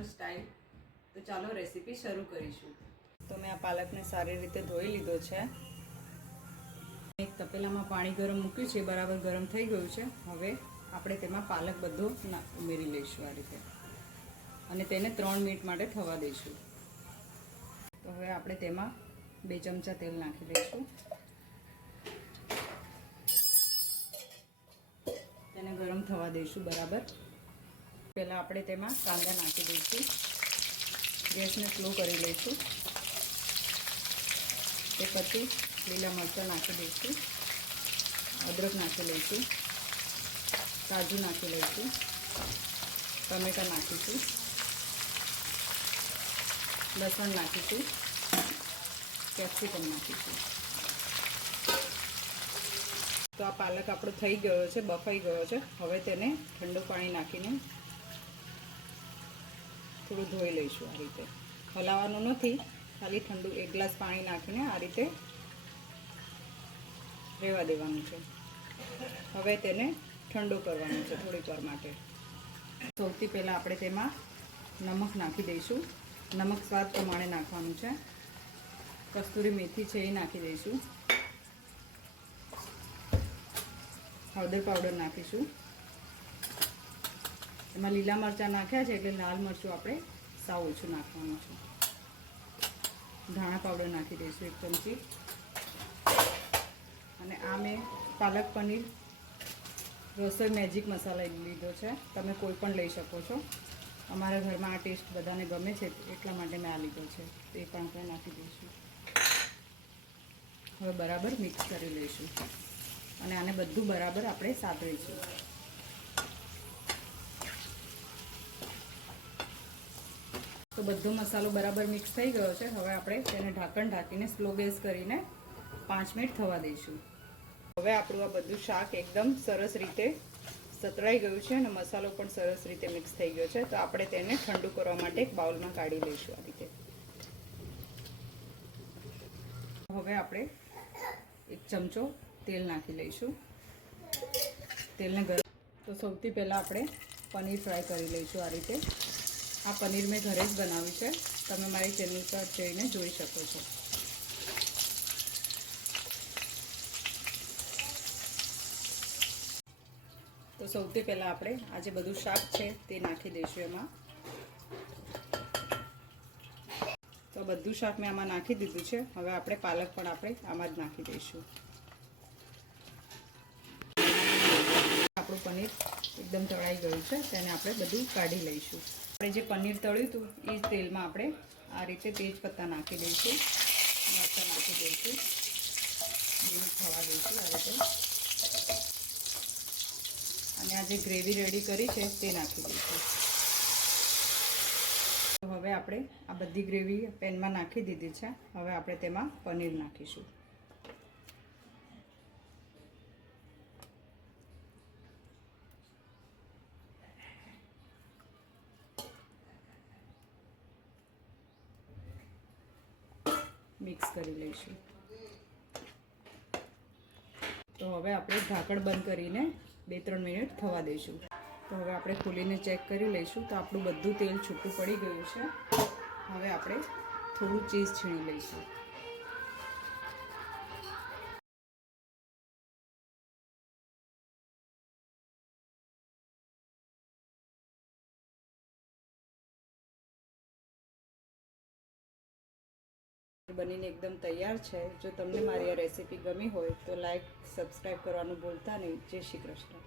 Simple style. તો ચાલો recipe શરૂ કરીશું. તો મેં આ પાલકને સારી રીતે ધોઈ લીધો છે. એક તપેલામાં પાણી ગરમ મૂક્યું છે, બરાબર ગરમ થઈ ગયું છે. હવે આપણે તેમાં પાલક બધો ઉમેરી લઈશું આ રીતે, અને તેને 3 મિનિટ માટે થવા દઈશું. તો હવે આપણે તેમાં 2 ચમચા તેલ નાખી દઈશું. તેને ગરમ થવા દઈશું બરાબર. પહેલાં આપણે તેમાં કાંદા નાખી દઈશું. ગેસને સ્લો કરી લઈશું. તે પછી લીલા મરચાં નાખી દઈશું, અદરક નાખી લઈશું, કાજુ નાખી લઈશું, ટમેટાં નાખીશું, લસણ નાખીશું, કેપ્સિકમ નાખીશું. તો આ પાલક આપણો થઈ ગયો છે, બફાઈ ગયો છે. હવે તેને ઠંડુ પાણી નાખીને થોડું ધોઈ લઈશું. આ રીતે હલાવવાનું નથી, ખાલી ઠંડુ 1 ગ્લાસ પાણી નાખીને આ રીતે રહેવા દેવાનું છે. હવે તેને ઠંડુ કરવાનું છે થોડીક વાર માટે. સૌથી પહેલાં આપણે તેમાં નમક નાખી દઈશું. નમક સ્વાદ પ્રમાણે નાખવાનું છે. કસ્તુરી મેથી છે એ નાખી દઈશું. હળદર પાવડર નાખીશું. એમાં લીલા મરચાં નાખ્યા છે એટલે લાલ મરચું આપણે સાવ ઓછું નાખવાનું છે. ધાણા પાવડર નાખી દઈશું 1 ચમચી. અને આ મેં પાલક પનીર રસોઈ મેજિક મસાલા લીધો છે. તમે કોઈ પણ લઈ શકો છો. અમારા ઘરમાં આ ટેસ્ટ બધાને ગમે છે એટલા માટે મેં આ લીધો છે. તો એ પણ આપણે નાખી દઈશું. હવે બરાબર મિક્સ કરી લઈશું અને આને બધું બરાબર આપણે સાતળીશું. તો બધો મસાલો બરાબર મિક્સ થઈ ગયો છે. હવે આપણે તેને ઢાંકણ ઢાંકીને સ્લો ગેસ કરીને 5 મિનિટ થવા દઈશું. હવે આપણું આ બધું શાક એકદમ સરસ રીતે સતળાઈ ગયું છે અને મસાલો પણ સરસ રીતે મિક્સ થઈ ગયો છે. તો આપણે તેને ઠંડુ કરવા માટે એક બાઉલમાં કાઢી લઈશું આ રીતે. હવે આપણે 1 ચમચો તેલ નાખી લઈશું. તેલને ગરમ. તો સૌથી પહેલાં આપણે પનીર ફ્રાય કરી લઈશું આ રીતે. આ પનીર મેં ઘરે જ બનાવ્યું છે. તમે મારી ચેનલ પર જઈને જોઈ શકો છો. તો સૌથી પહેલાં આપણે આ જે બધું શાક છે તે નાખી દઈશું એમાં. તો બધું શાક મેં આમાં નાખી દીધું છે. હવે આપણે પાલક પણ આપણે આમાં જ નાખી દઈશું. આપણું પનીર એકદમ તળાઈ ગયું છે. તેને આપણે બધું કાઢી લઈશું. આપણે જે પનીર તળ્યું હતું એ જ તેલમાં આપણે આ રીતે તેજ પત્તા નાખી દઈશું, મરચાં નાખી દઈશું, લીલું થવા દઈશું આ રીતે. અને આ જે ગ્રેવી રેડી કરી છે તે નાખી દઈશું. તો હવે આપણે આ બધી ગ્રેવી પેનમાં નાખી દીધી છે. હવે આપણે તેમાં પનીર નાખીશું. મિક્સ કરી લઈશું. તો હવે આપણે ઢાંકણ બંધ કરીને 2-3 મિનિટ થવા દઈશું. તો હવે આપણે ખોલીને ચેક કરી લઈશું. તો આપણું બધું તેલ છૂટું પડી ગયું છે. હવે આપણે થોડું ચીઝ છીણી લઈશું. બનીને એકદમ તૈયાર છે. જો તમને મારી આ રેસીપી ગમી હોય તો લાઈક, સબસ્ક્રાઈબ કરવાનું ભૂલતા નહીં. જય શ્રી કૃષ્ણ.